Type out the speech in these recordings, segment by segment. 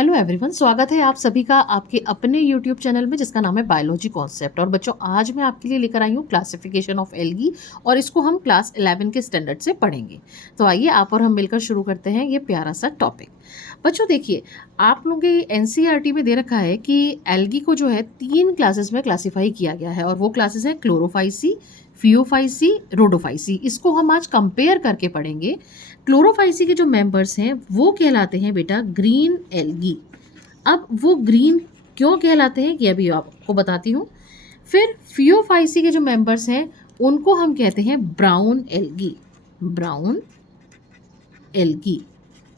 Hello everyone, स्वागत है आप सभी का आपके अपने यूट्यूब चैनल में जिसका नाम है बायोलॉजी कॉन्सेप्ट। और बच्चों, आज मैं आपके लिए लेकर आई हूँ क्लासिफिकेशन ऑफ एल्गी और इसको हम क्लास 11 के स्टैंडर्ड से पढ़ेंगे। तो आइए आप और हम मिलकर शुरू करते हैं ये प्यारा सा टॉपिक। बच्चों देखिए, आप लोगों के एनसीईआरटी में दे रखा है कि एल्गी को जो है 3 क्लासेस में क्लासीफाई किया गया है और वो क्लासेस हैं क्लोरोफाइसी, फियोफाइसी, रोडोफाइसी। इसको हम आज कंपेयर करके पढ़ेंगे। क्लोरोफाइसी के जो मेंबर्स हैं वो कहलाते हैं बेटा ग्रीन एल्गी। अब वो ग्रीन क्यों कहलाते हैं ये अभी आपको बताती हूँ। फिर फियोफाइसी के जो मेंबर्स हैं उनको हम कहते हैं ब्राउन एल्गी, ब्राउन एल्गी।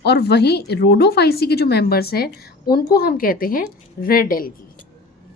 और वहीं रोडोफाइसी के जो मेंबर्स हैं उनको हम कहते हैं रेड एल्गी,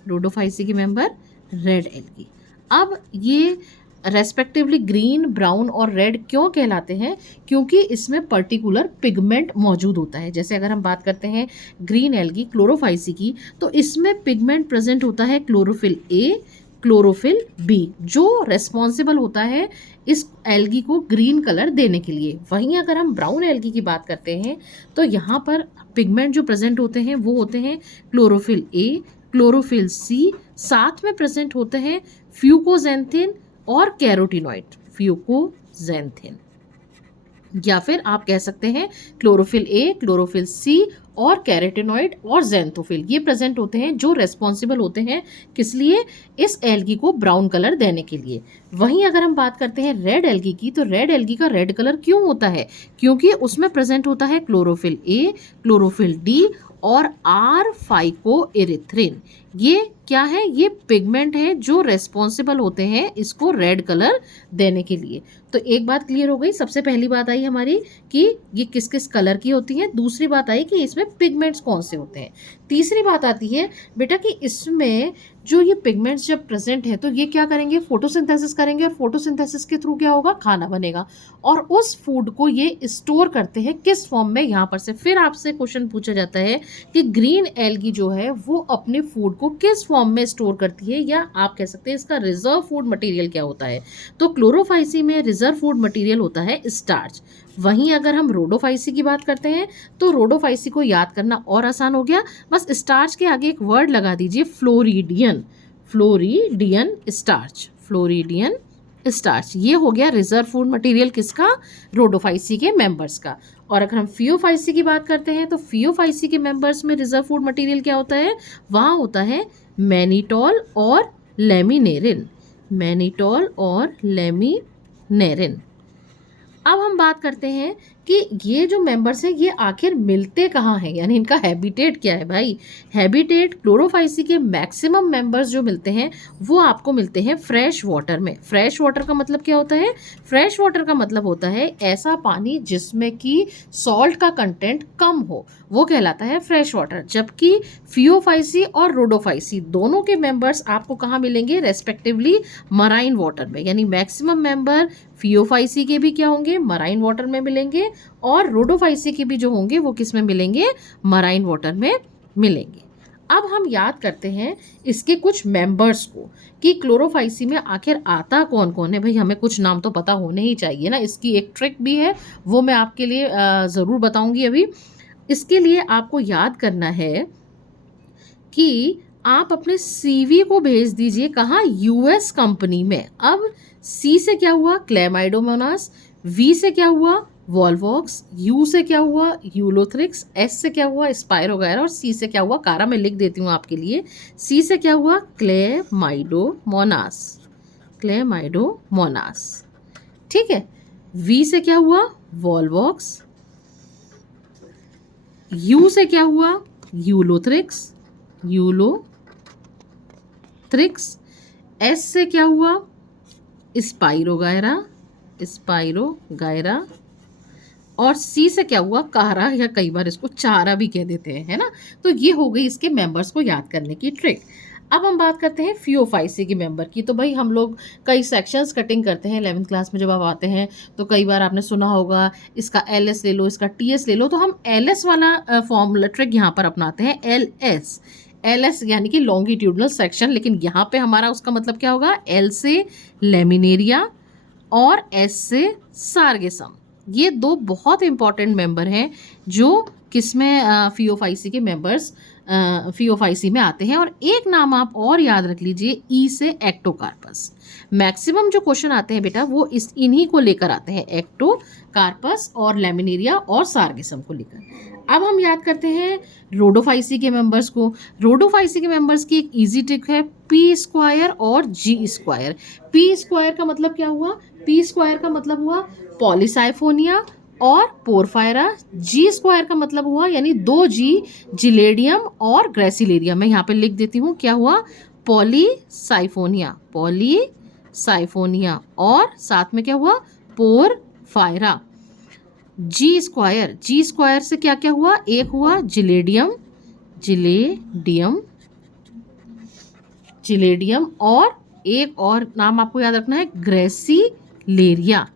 रोडोफाइसी के मेंबर रेड एल्गी। अब ये रेस्पेक्टिवली ग्रीन, ब्राउन और रेड क्यों कहलाते हैं? क्योंकि इसमें पर्टिकुलर पिगमेंट मौजूद होता है। जैसे अगर हम बात करते हैं ग्रीन एल्गी क्लोरोफाइसी की, तो इसमें पिगमेंट प्रेजेंट होता है क्लोरोफिल ए, क्लोरोफिल बी, जो रेस्पॉन्सिबल होता है इस एल्गी को ग्रीन कलर देने के लिए। वहीं अगर हम ब्राउन एल्गी की बात करते हैं तो यहाँ पर पिगमेंट जो प्रेजेंट होते हैं वो होते हैं क्लोरोफिल ए, क्लोरोफिल सी, साथ में प्रेजेंट होते हैं फ्यूकोजेंथिन और कैरोटिनॉइड, फ्यूकोजेंथिन। या फिर आप कह सकते हैं क्लोरोफिल ए, क्लोरोफिल सी और कैरोटिनॉइड और जेंथोफिल, ये प्रेजेंट होते हैं जो रेस्पॉन्सिबल होते हैं किस लिए? इस एल्गी को ब्राउन कलर देने के लिए। वहीं अगर हम बात करते हैं रेड एल्गी की, तो रेड एल्गी का रेड कलर क्यों होता है? क्योंकि उसमें प्रेजेंट होता है क्लोरोफिल ए, क्लोरोफिल डी और आर फाइकोएरिथ्रिन। ये क्या है? ये पिगमेंट है जो रेस्पॉन्सिबल होते हैं इसको रेड कलर देने के लिए। तो एक बात क्लियर हो गई। सबसे पहली बात आई हमारी कि ये किस किस कलर की होती हैं। दूसरी बात आई कि इसमें पिगमेंट्स कौन से होते हैं। तीसरी बात आती है बेटा कि इसमें जो ये पिगमेंट्स जब प्रेजेंट है तो ये क्या करेंगे? फोटोसिंथेसिस करेंगे और फोटोसिंथेसिस के थ्रू क्या होगा? खाना बनेगा और उस फूड को ये स्टोर करते हैं किस फॉर्म में? यहाँ पर से फिर आपसे क्वेश्चन पूछा जाता है कि ग्रीन एल्गी जो है वो अपने फूड को किस फॉर्म में स्टोर करती है, या आप कह सकते हैं इसका रिजर्व फूड मटेरियल क्या होता है। तो क्लोरोफाइसी में रिजर्व फूड मटेरियल होता है स्टार्च। वहीं अगर हम रोडोफाइसी की बात करते हैं तो रोडोफाइसी को याद करना और आसान हो गया। बस स्टार्च के आगे एक वर्ड लगा दीजिए, floridean, floridean starch, floridean starch. ये हो गया रिजर्व फूड मटेरियल किसका? रोडोफाइसी के मेंबर्स का। और अगर हम फियोफाइसी की बात करते हैं तो फियोफाइसी के मेंबर्स में रिजर्व फूड मटेरियल क्या होता है? वहाँ होता है मैनिटोल और लेमिनेरिन, मैनिटोल और लेमिनेरिन। अब हम बात करते हैं कि ये जो मेंबर्स हैं ये आखिर मिलते कहाँ हैं, यानी इनका हैबिटेट क्या है भाई। हैबिटेट क्लोरोफाइसी के मैक्सिमम मेंबर्स जो मिलते हैं वो आपको मिलते हैं फ्रेश वाटर में। फ्रेश वाटर का मतलब क्या होता है? फ्रेश वाटर का मतलब होता है ऐसा पानी जिसमें कि सॉल्ट का कंटेंट कम हो, वो कहलाता है फ्रेश वाटर। जबकि फियोफाइसी और रोडोफाइसी दोनों के मेंबर्स आपको कहाँ मिलेंगे? रेस्पेक्टिवली मराइन वाटर में। यानी मैक्सिमम मेंबर फियोफाइसी के भी क्या होंगे? मराइन वाटर में मिलेंगे और रोडोफाइसी के भी जो होंगे वो किस में मिलेंगे? मराइन वाटर में मिलेंगे। अब हम याद करते हैं इसके कुछ मेंबर्स को कि क्लोरोफाइसी में आखिर आता कौन कौन है। भाई हमें कुछ नाम तो पता होने ही चाहिए ना। इसकी एक ट्रिक भी है, वो मैं आपके लिए ज़रूर बताऊंगी अभी। इसके लिए आपको याद करना है कि आप अपने सीवी को भेज दीजिए कहाँ? यूएस कंपनी में। अब सी से क्या हुआ? क्लेमाइडोमोनास। वी से क्या हुआ? वॉल्वॉक्स। यू से क्या हुआ? यूलोथ्रिक्स। एस से क्या हुआ? स्पाइरोगायरा। और सी से क्या हुआ? कारा। मैं लिख देती हूँ आपके लिए। सी से क्या हुआ? Chlamydomonas, Chlamydomonas. ठीक है। वी से क्या हुआ? वॉल्वॉक्स। यू से क्या हुआ? Ulothrix, Ulothrix. एस से क्या हुआ? Spirogyra, spirogyra. और सी से क्या हुआ? कारा, या कई बार इसको चारा भी कह देते हैं, है ना। तो ये हो गई इसके मेंबर्स को याद करने की ट्रिक। अब हम बात करते हैं फियोफाइसी के मेंबर की। तो भाई हम लोग कई सेक्शंस कटिंग करते हैं 11th क्लास में जब आप आते हैं तो कई बार आपने सुना होगा इसका एलएस ले लो, इसका टीएस ले लो। तो हम एलएस वाला फॉर्मूला ट्रिक यहाँ पर अपनाते हैं, एलएस। एलएस यानी कि लॉन्गिट्यूडनल सेक्शन, लेकिन यहाँ पे हमारा उसका मतलब क्या होगा? एल से लेमिनेरिया और एस से सार्गेसम। ये दो बहुत इंपॉर्टेंट मेंबर हैं जो किसमें फियोफाइसी के मेंबर्स फियोफाइसी में आते हैं। और एक नाम आप और याद रख लीजिए, ई से एक्टोकार्पस। मैक्सिमम जो क्वेश्चन आते हैं बेटा वो इन्हीं को लेकर आते हैं, एक्टोकार्पस और लैमिनेरिया और सार्गेसम को लेकर। अब हम याद करते हैं रोडोफाइसी के मेंबर्स को। रोडोफाइसी के मेंबर्स की एक इजी ट्रिक है, पी स्क्वायर और जी स्क्वायर। पी स्क्वायर का मतलब क्या हुआ? पी स्क्वायर का मतलब हुआ पॉलीसाइफोनिया और पोरफायरा। जी स्क्वायर का मतलब हुआ यानी 2G, जिलेडियम और ग्रेसिलेरिया। मैं यहाँ पे लिख देती हूँ, क्या हुआ? पॉलीसाइफोनिया, पॉलीसाइफोनिया और साथ में क्या हुआ? पोरफायरा। जी स्क्वायर से क्या क्या हुआ? एक हुआ जिलेडियम, जिलेडियम और एक और नाम आपको याद रखना है, ग्रेसिलेरिया।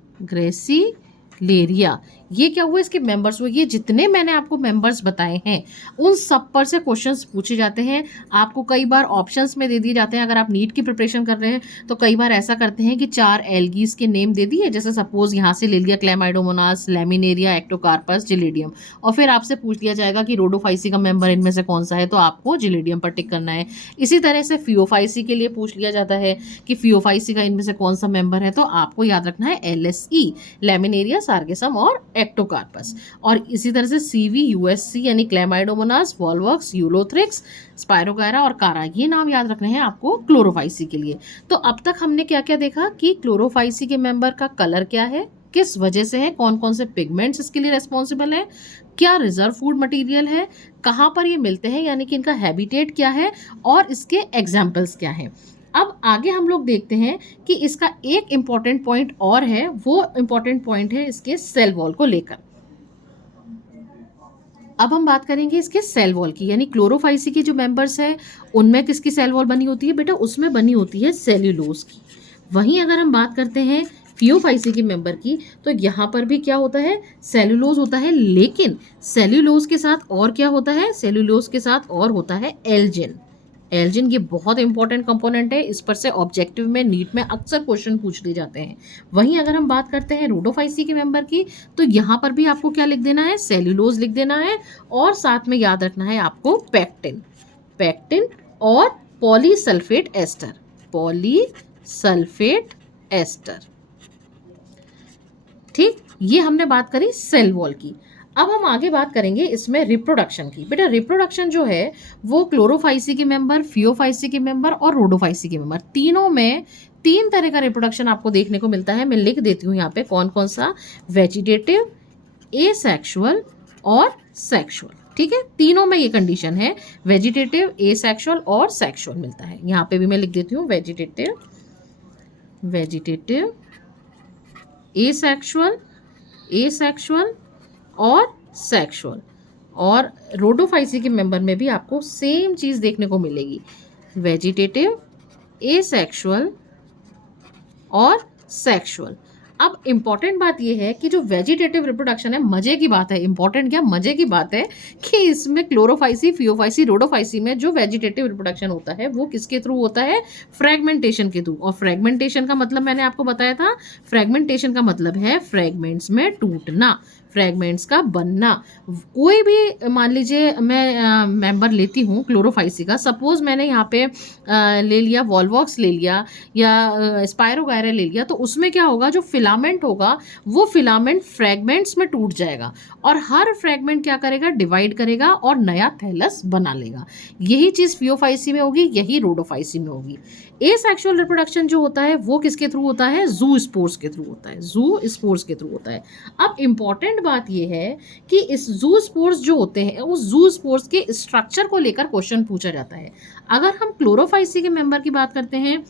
ये क्या हुआ? इसके मेंबर्स हुए। ये जितने मैंने आपको मेंबर्स बताए हैं उन सब पर से क्वेश्चंस पूछे जाते हैं। आपको कई बार ऑप्शंस में दे दिए जाते हैं। अगर आप नीट की प्रिपरेशन कर रहे हैं तो कई बार ऐसा करते हैं कि 4 एल्गीज के नेम दे दिए, जैसे सपोज यहाँ से ले लिया क्लैमाइडोमोनास, लैमिनेरिया, एक्टोकार्पस, जिलेडियम, और फिर आपसे पूछ लिया जाएगा कि रोडोफाइसी का मेंबर इनमें से कौन सा है, तो आपको जिलेडियम पर टिक करना है। इसी तरह से फियोफाइसी के लिए पूछ लिया जाता है कि फियोफाइसी का इनमें से कौन सा मेंबर है, तो आपको याद रखना है LSE, लैमिनेरिया, सार्गेसम और एक्टोकार्पस। और इसी तरह से CV, USC यानी क्लैमाइडोमोनास, वॉल्वॉक्स, यूलोथ्रिक्स, स्पायरोगायरा और कारा, ये नाम याद रखने हैं आपको क्लोरोफाइसी के लिए। तो अब तक हमने क्या क्या देखा कि क्लोरोफाइसी के मेंबर का कलर क्या है, किस वजह से है, कौन कौन से पिगमेंट्स इसके लिए रेस्पॉन्सिबल है, क्या रिजर्व फूड मटेरियल है, कहाँ पर ये मिलते हैं यानी कि इनका हैबिटेट क्या है, और इसके एग्जाम्पल्स क्या हैं। अब आगे हम लोग देखते हैं कि इसका एक इम्पॉर्टेंट पॉइंट और है, वो इम्पॉर्टेंट पॉइंट है इसके सेल वॉल को लेकर। अब हम बात करेंगे इसके सेल वॉल की, यानी क्लोरोफाइसी के जो मेंबर्स है उनमें किसकी सेल वॉल बनी होती है बेटा? उसमें बनी होती है सेल्यूलोज की। वहीं अगर हम बात करते हैं फियोफाइसी के मेंबर की, तो यहाँ पर भी क्या होता है? सेल्यूलोज होता है, लेकिन सेल्यूलोज के साथ और क्या होता है? सेल्यूलोज के साथ और होता है एल्जिन। एल्जिन ये बहुत इंपॉर्टेंट कंपोनेंट है, इस पर से ऑब्जेक्टिव में, नीट में अक्सर क्वेश्चन पूछ लिए जाते हैं। वहीं अगर हम बात करते हैं रोडोफाइसी के मेंबर की, तो यहाँ पर भी आपको क्या लिख देना है? सेल्यूलोज लिख देना है, और साथ में याद रखना है आपको पैक्टिन और पॉलीसल्फेट एस्टर। ठीक, ये हमने बात करी सेल वॉल की। अब हम आगे बात करेंगे इसमें रिप्रोडक्शन की। बेटा रिप्रोडक्शन जो है वो क्लोरोफाइसी के मेंबर, फियोफाइसी के मेंबर और रोडोफाइसी के मेंबर, तीनों में 3 तरह का रिप्रोडक्शन आपको देखने को मिलता है। मैं लिख देती हूँ यहाँ पे कौन कौन सा, वेजिटेटिव, एसेक्सुअल और सेक्सुअल। ठीक है, तीनों में ये कंडीशन है, वेजिटेटिव, एसेक्सुअल और सेक्सुअल मिलता है। यहाँ पे भी मैं लिख देती हूँ वेजिटेटिव, एसेक्सुअल और सेक्सुअल। और रोडोफाइसी के मेंबर में भी आपको सेम चीज़ देखने को मिलेगी, वेजिटेटिव, एसेक्सुअल और सेक्सुअल। अब इंपॉर्टेंट बात यह है कि जो वेजिटेटिव रिप्रोडक्शन है, मजे की बात है, इंपॉर्टेंट क्या, मजे की बात है कि इसमें क्लोरोफाइसी, फियोफाइसी, रोडोफाइसी में जो वेजिटेटिव रिप्रोडक्शन होता है वो किसके थ्रू होता है? फ्रेगमेंटेशन के थ्रू। और फ्रेगमेंटेशन का मतलब मैंने आपको बताया था, फ्रेगमेंटेशन का मतलब है फ्रेगमेंट्स में टूटना, फ्रेगमेंट्स का बनना। कोई भी मान लीजिए मैं मेंबर लेती हूँ क्लोरोफाइसी का, सपोज मैंने यहाँ पे ले लिया वॉल्वॉक्स ले लिया या स्पायरोगायरा ले लिया, तो उसमें क्या होगा? जो फिलामेंट होगा वो फिलामेंट फ्रेगमेंट्स में टूट जाएगा और हर फ्रेगमेंट क्या करेगा? डिवाइड करेगा और नया थैलस बना लेगा। यही चीज़ फियोफाइसी में होगी, यही रोडोफाइसी में होगी। एसेक्सुअल रिप्रोडक्शन जो होता है वो किसके थ्रू होता है? जू स्पोर्स के थ्रू होता है। अब इंपॉर्टेंट बात यह है कि इस जू स्पोर्स जो होते हैं, उस जू स्पोर्स के स्ट्रक्चर को लेकर क्वेश्चन पूछा जाता है। अगर हम क्लोरोफाइसी के मेंबर की बात करते हैं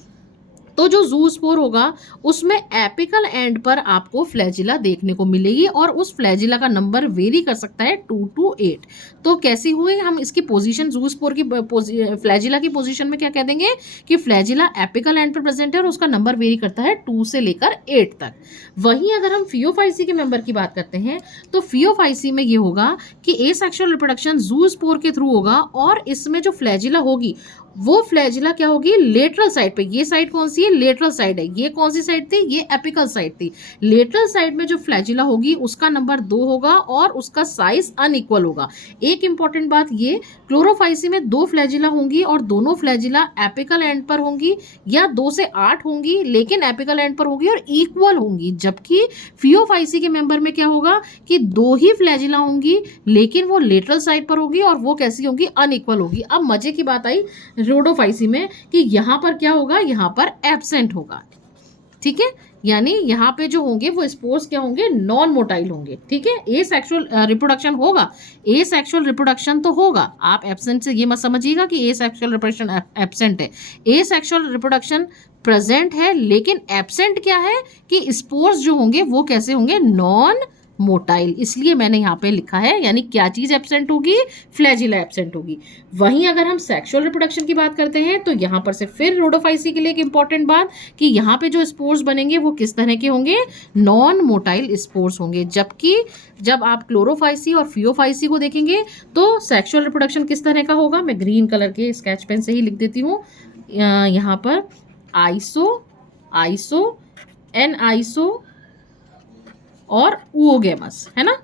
तो जो जू स्पोर होगा उसमें एपिकल एंड पर आपको फ्लैजिला देखने को मिलेगी और उस फ्लैजिला का नंबर वेरी कर सकता है 2 to 8। तो कैसी हुई? हम इसकी पोजीशन, जू स्पोर की फ्लैजिला की पोजीशन में क्या कह देंगे कि फ्लैजिला एपिकल एंड पर प्रेजेंट है और उसका नंबर वेरी करता है 2 से लेकर 8 तक। वहीं अगर हम फियोफाइसी के मेंबर की बात करते हैं तो फियोफाइसी में ये होगा कि एसेक्सुअल रिप्रोडक्शन जू स्पोर के थ्रू होगा और इसमें जो फ्लैजिला होगी वो फ्लैजिला क्या होगी? लेटरल साइड पे। ये साइड कौन सी है? लेटरल साइड है। ये कौन सी साइड थी? ये एपिकल साइड थी। लेटरल साइड में जो फ्लैजिला होगी उसका नंबर 2 होगा और उसका साइज अनइक्वल होगा। एक इंपॉर्टेंट बात ये, क्लोरोफाइसी में 2 फ्लैजिला होंगी और दोनों फ्लैजिला एपिकल एंड पर होंगी या 2 से 8 होंगी, लेकिन एपिकल एंड पर होंगी और इक्वल होंगी। जबकि फियोफाइसी के मेंबर में क्या होगा कि 2 ही फ्लैजिला होंगी लेकिन वो लेटरल साइड पर होगी और वो कैसी होंगी? अनइक्वल होगी। अब मजे की बात आई रोडोफाइसी में कि यहां पर क्या होगा? यहां पर एब्सेंट होगा। ठीक है, यानी यहाँ पे जो होंगे वो स्पोर्स क्या होंगे? नॉन मोटाइल होंगे। ठीक है, ए सेक्सुअल रिप्रोडक्शन होगा, ए सेक्सुअल रिप्रोडक्शन तो होगा। आप एब्सेंट से ये मत समझिएगा कि ए सेक्सुअल रिप्रोडक्शन एब्सेंट है। ए सेक्सुअल रिप्रोडक्शन प्रेजेंट है, लेकिन एब्सेंट क्या है कि स्पोर्स जो होंगे वो कैसे होंगे? Non motile. इसलिए मैंने यहाँ पे लिखा है, यानी क्या चीज एब्सेंट होगी? फ्लैजिला एब्सेंट होगी। वहीं अगर हम सेक्सुअल रिप्रोडक्शन की बात करते हैं तो यहाँ पर से फिर रोडोफाइसी के लिए एक इंपॉर्टेंट बात कि यहाँ पे जो स्पोर्स बनेंगे वो किस तरह के होंगे? नॉन मोटाइल स्पोर्स होंगे। जबकि जब आप क्लोरोफाइसी और फियोफाइसी को देखेंगे तो सेक्सुअल रिप्रोडक्शन किस तरह का होगा? मैं ग्रीन कलर के स्केच पेन से ही लिख देती हूँ। यहाँ पर आइसो, आइसो, एनआइसो और ऊओगेमस, है ना?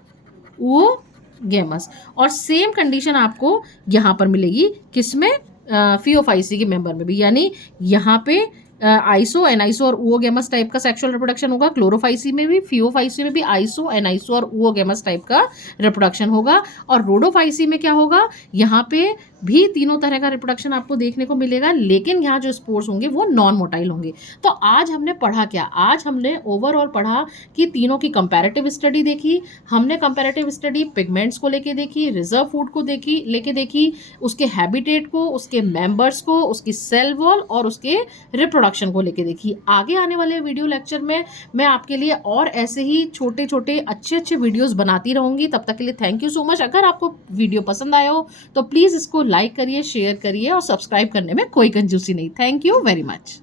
ऊओगेमस। और सेम कंडीशन आपको यहाँ पर मिलेगी किसमें? फियोफाइसी के मेंबर में भी। यानी यहाँ पे आइसो, एनाइसो और ऊओगेमस टाइप का सेक्सुअल रिप्रोडक्शन होगा। क्लोरोफाइसी में भी, फियोफाइसी में भी आइसो, एनाइसो और ऊओगेमस टाइप का रिप्रोडक्शन होगा। और रोडोफाइसी में क्या होगा? यहाँ पे भी तीनों तरह का रिप्रोडक्शन आपको देखने को मिलेगा, लेकिन यहाँ जो स्पोर्स होंगे वो नॉन मोटाइल होंगे। तो आज हमने पढ़ा क्या? आज हमने ओवरऑल पढ़ा कि तीनों की कंपैरेटिव स्टडी देखी। हमने कंपैरेटिव स्टडी पिगमेंट्स को लेके देखी, रिजर्व फूड को लेके देखी, उसके हैबिटेट को, उसके मेंबर्स को, उसकी सेल वॉल और उसके रिप्रोडक्शन को लेके देखी। आगे आने वाले वीडियो लेक्चर में मैं आपके लिए और ऐसे ही छोटे छोटे अच्छे अच्छे वीडियोस बनाती रहूंगी। तब तक के लिए थैंक यू सो मच। अगर आपको वीडियो पसंद आया हो तो प्लीज़ इसको लाइक करिए, शेयर करिए और सब्सक्राइब करने में कोई कंजूसी नहीं। Thank you very much.